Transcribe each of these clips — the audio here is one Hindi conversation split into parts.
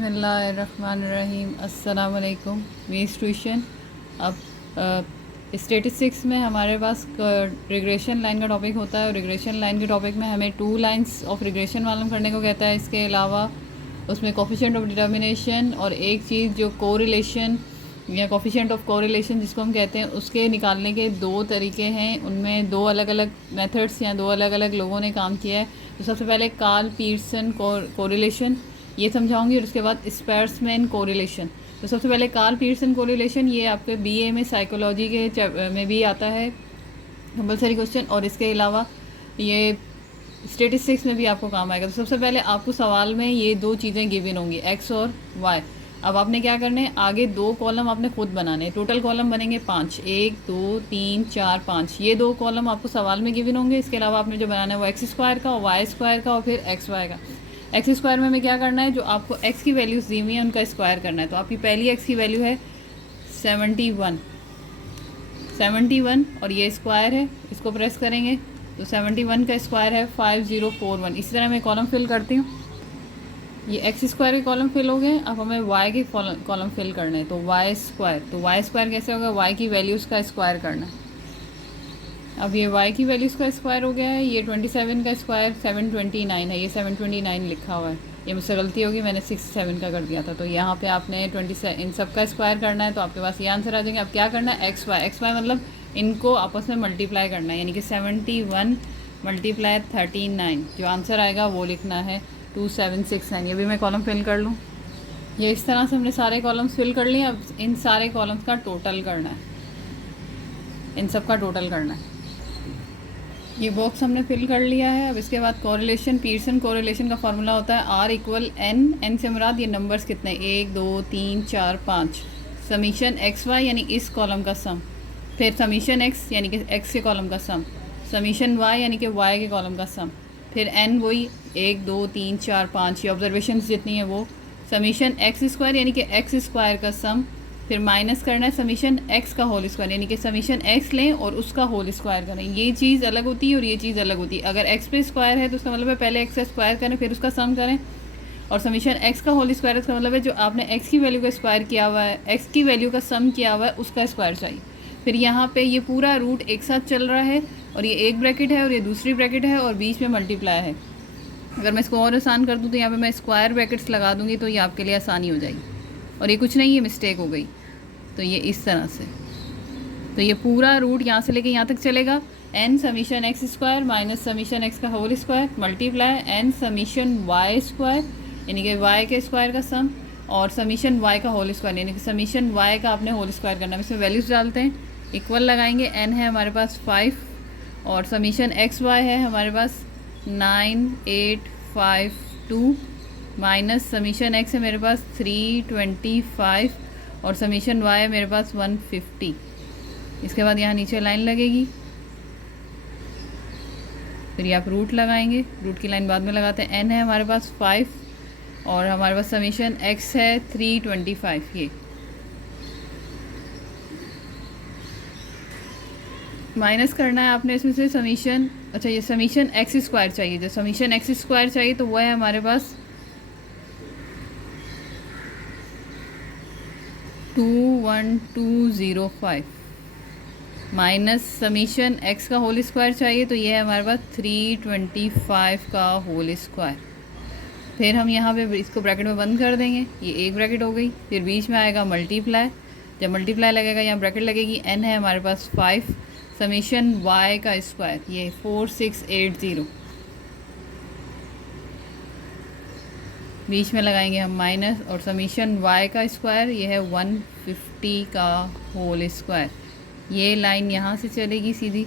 बिस्मिल्लाहिर्रहमानिर्रहीम अस्सलाम वालेकुम। मीस ट्यूशन। अब स्टेटिस्टिक्स में हमारे पास रिग्रेशन लाइन का टॉपिक होता है और रिग्रेशन लाइन के टॉपिक में हमें 2 लाइंस ऑफ रिग्रेशन मालूम करने को कहता है। इसके अलावा उसमें कोफिशिएंट ऑफ डिटर्मिनेशन और एक चीज़ जो कोरिलेशन या कोफिशिएंट ऑफ कोरिलेशन जिसको हम कहते हैं उसके निकालने के 2 तरीके हैं। उनमें 2 अलग अलग मेथड्स या 2 अलग अलग लोगों ने काम किया है। तो सबसे पहले कार्ल पीयर्सन कोरिलेशन ये समझाऊंगी और उसके बाद स्पेयर्समैन कोरिलेशन। तो सबसे पहले कार्ल पीयर्सन कोरिलेशन ये आपके बीए में साइकोलॉजी के में भी आता है कंपलसरी क्वेश्चन, और इसके अलावा ये स्टेटिस्टिक्स में भी आपको काम आएगा। तो सबसे पहले आपको सवाल में ये 2 चीज़ें गिवन होंगी, एक्स और वाई। अब आपने क्या करना है, आगे 2 कॉलम आपने खुद बनाने हैं। टोटल कॉलम बनेंगे 5, 1 2 3 4 5। ये 2 कॉलम आपको सवाल में गिवन होंगे। इसके अलावा आपने जो बनाना है वो एक्स स्क्वायर का, वाई स्क्वायर का और फिर एक्स वाई का। एक्स स्क्वायर में हमें क्या करना है, जो आपको एक्स की वैल्यूज़ दी हुई हैं उनका स्क्वायर करना है। तो आपकी पहली एक्स की वैल्यू है 71 और ये स्क्वायर है, इसको प्रेस करेंगे तो 71 का स्क्वायर है 5041। इसी तरह मैं कॉलम फिल करती हूँ। ये एक्स स्क्वायर के कॉलम फिल हो गए। अब हमें वाई के कॉलम फिल करना है। तो वाई स्क्वायर, तो वाई स्क्वायर कैसे होगा, वाई की वैल्यूज़ का स्क्वायर करना है। अब ये y की वैल्यूज़ का स्क्वायर हो गया है। ये 27 का स्क्वायर 729 है, ये 729 लिखा हुआ है। ये मुझसे गलती होगी, मैंने 67 का कर दिया था। तो यहाँ पे आपने 27 इन सब का स्क्वायर करना है, तो आपके पास ये आंसर आ जाएंगे। अब क्या करना है, एक्स वाई मतलब इनको आपस में मल्टीप्लाई करना है, यानी कि 71 मल्टीप्लाई 39 जो आंसर आएगा वो लिखना है 276 है। ये भी मैं कॉलम फिल कर लूँ। ये इस तरह से हमने सारे कॉलम्स फिल कर लिए। अब इन सारे कॉलम्स का टोटल करना है, इन सब का टोटल करना है। ये बॉक्स हमने फिल कर लिया है। अब इसके बाद कोरिलेशन, पीयर्सन कोरिलेशन का फार्मूला होता है R = N से मुराद ये नंबर्स कितने, 1 2 3 4 5, समीशन एक्स वाई यानी इस कॉलम का सम, फिर समीशन एक्स यानी कि एक्स के कॉलम का सम, समीशन वाई यानी कि वाई के कॉलम का सम, फिर n वही 1 2 3 4 5 ये ऑब्जर्वेशन जितनी है वो, समीशन एक्स स्क्वायर यानी कि एक्स स्क्वायर का सम, फिर माइनस करना है समीशन एक्स का होल स्क्वायर यानी कि समीशन एक्स लें और उसका होल स्क्वायर करें। ये चीज़ अलग होती है और ये चीज़ अलग होती है। अगर एक्स पे स्क्वायर है तो उसका मतलब है पहले एक्स का स्क्वायर करें फिर उसका सम करें, और समीशन एक्स का होल स्क्वायर इसका मतलब है जो आपने एक्स की वैल्यू का स्क्वायर किया हुआ है, एक्स की वैल्यू का सम किया हुआ है उसका स्क्वायर चाहिए। फिर यहाँ पे ये पूरा रूट एक साथ चल रहा है और ये एक ब्रैकेट है और ये दूसरी ब्रैकेट है और बीच में मल्टीप्लाई है। अगर मैं इसको और आसान कर दूँ तो यहाँ पे मैं स्क्वायर ब्रैकेट्स लगा दूँगी तो ये आपके लिए आसानी हो जाएगी। और ये कुछ नहीं, ये मिस्टेक हो गई। तो ये इस तरह से, तो ये पूरा रूट यहाँ से लेके यहाँ तक चलेगा। n summation x square minus summation x का whole square multiply n summation y square यानी कि y के स्क्वायर का सम और समीशन y का होल स्क्वायर यानी कि समीशन y का आपने होल स्क्वायर करना है। इसमें वैल्यूज़ डालते हैं, इक्वल लगाएंगे। n है हमारे पास 5 और समीशन एक्स वाई है हमारे पास 9852 माइनस समीशन एक्स है मेरे पास 325 और समीशन y है मेरे पास 150। इसके बाद यहाँ नीचे लाइन लगेगी, फिर ये आप रूट लगाएंगे, रूट की लाइन बाद में लगाते हैं। n है हमारे पास 5 और हमारे पास समीशन x है 325। ये माइनस करना है आपने इसमें से समीशन, अच्छा ये समीशन एक्स स्क्वायर चाहिए, जो समीशन एक्स स्क्वायर चाहिए तो वह है हमारे पास 21205 माइनस समीशन एक्स का होल स्क्वायर चाहिए तो ये है हमारे पास 325 का होल स्क्वायर। फिर हम यहाँ पे इसको ब्रैकेट में बंद कर देंगे, ये एक ब्रैकेट हो गई। फिर बीच में आएगा मल्टीप्लाई, जब मल्टीप्लाई लगेगा यहाँ ब्रैकेट लगेगी। n है हमारे पास 5 समीशन y का स्क्वायर ये 4680, बीच में लगाएंगे हम माइनस और समीशन y का स्क्वायर ये है 150 का होल स्क्वायर। ये लाइन यहाँ से चलेगी सीधी,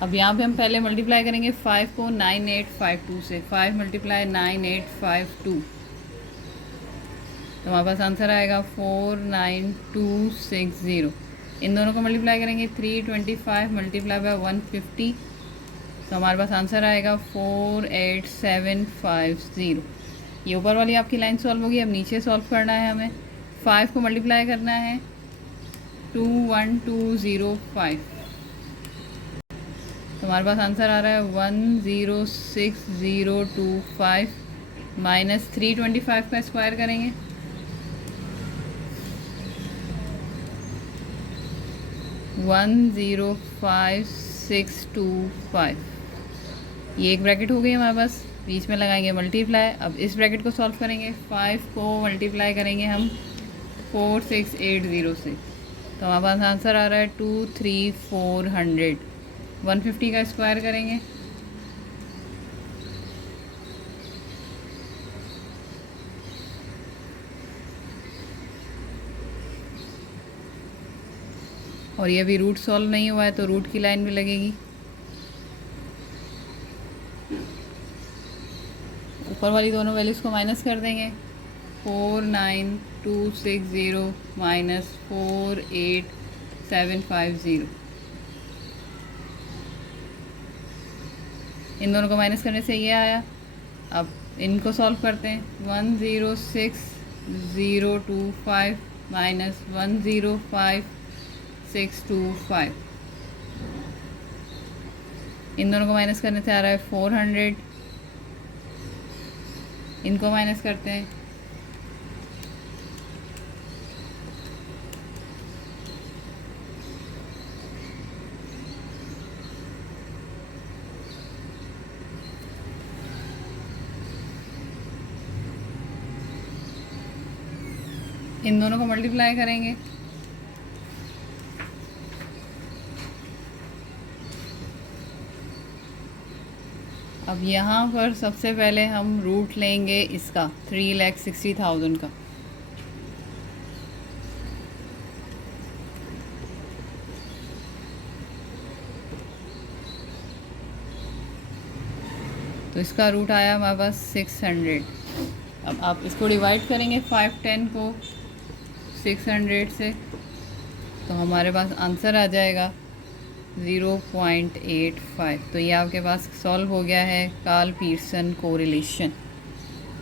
अब यहाँ पे हम पहले मल्टीप्लाई करेंगे 5 को 9852 से, 5 मल्टीप्लाई 9852 तो हमारे पास आंसर आएगा 49260। इन दोनों को मल्टीप्लाई करेंगे 325 मल्टीप्लाई बाय 150 तो हमारे पास आंसर आएगा 48750। ये ऊपर वाली आपकी लाइन सॉल्व होगी। अब नीचे सॉल्व करना है हमें, 5 को मल्टीप्लाई करना है 21205 तो हमारे पास आंसर आ रहा है 106,025 माइनस 325 का स्क्वायर करेंगे 105,625। ये एक ब्रैकेट हो गई हमारे पास, बीच में लगाएंगे मल्टीप्लाई। अब इस ब्रैकेट को सॉल्व करेंगे, 5 को मल्टीप्लाई करेंगे हम 4680 से, तो हमारे पास आंसर आ रहा है 23,400। 150 का स्क्वायर करेंगे और ये अभी रूट सॉल्व नहीं हुआ है तो रूट की लाइन भी लगेगी। ऊपर वाली दोनों वैल्यूज़ को माइनस कर देंगे, 49260 माइनस 48750। इन दोनों को माइनस करने से ये आया। अब इनको सॉल्व करते हैं, 106,025 माइनस 105,625। इन दोनों को माइनस करने से आ रहा है 400। इनको माइनस करते हैं, इन दोनों को मल्टीप्लाई करेंगे, अब यहाँ पर सबसे पहले हम रूट लेंगे इसका 3,60,000 का। तो इसका रूट आया हमारे पास 600। अब आप इसको डिवाइड करेंगे 510 को 600 से, तो हमारे पास आंसर आ जाएगा 0.85। तो ये आपके पास सॉल्व हो गया है कार्ल पीयरसन कोरिलेशन।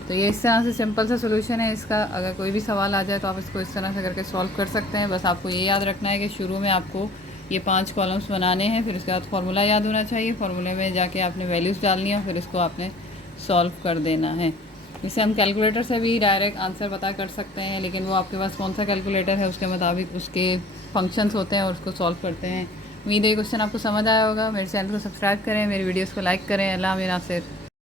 तो ये इस तरह से सिंपल सा सोल्यूशन है इसका। अगर कोई भी सवाल आ जाए तो आप इसको इस तरह से करके सॉल्व कर सकते हैं। बस आपको ये याद रखना है कि शुरू में आपको ये 5 कॉलम्स बनाने हैं, फिर उसके बाद फार्मूला याद होना चाहिए। फार्मूले में जाके आपने वैल्यूज़ डालनी है, फिर इसको आपने सॉल्व कर देना है। इसे हम कैलकुलेटर से भी डायरेक्ट आंसर पता कर सकते हैं, लेकिन वो आपके पास कौन सा कैलकुलेटर है उसके मुताबिक उसके फंक्शंस होते हैं और उसको सॉल्व करते हैं। उम्मीद है ये क्वेश्चन आपको समझ आया होगा। मेरे चैनल को सब्सक्राइब करें, मेरी वीडियोस को लाइक करें। अल्लाह नासिर।